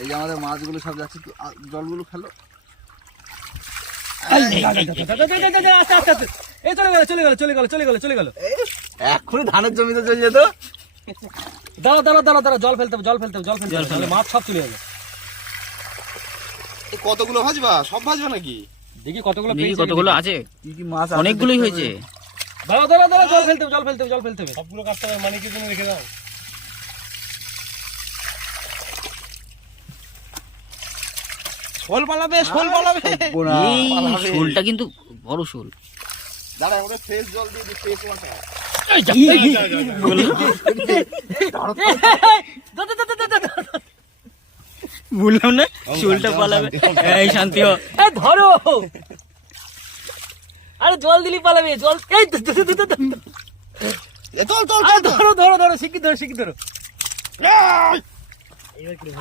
এই যে আমাদের মাছগুলো সব যাচ্ছে, জলগুলো ফেলো। এক্ষুনি ধানের জমিতে চলে যেত। দাঁড়া জল ফেলতে হবে মাছ সব চলে যাবে। কতগুলো ভাজবা? সব ভাজবা নাকি? দেখি কতগুলো আছে, কি কি মাছ? অনেকগুলোই হয়েছে। দাঁড়া জল ফেলতে হবে সবগুলো কাটতে হবে। মানে কি তুমি রেখে দাও। শোল পালাবে। এই শোলটা কিন্তু বড় শোল। দাঁড়া, আমরা ফ্রেশ জল দিয়ে দিই, ফ্রেশ ওয়াটার। বললাম না শোলটা পালাবে। এই শান্তি হ, ধরো। আরে জল দিলি পালাবে। জল এই চল ধরো শিগগির ধরো।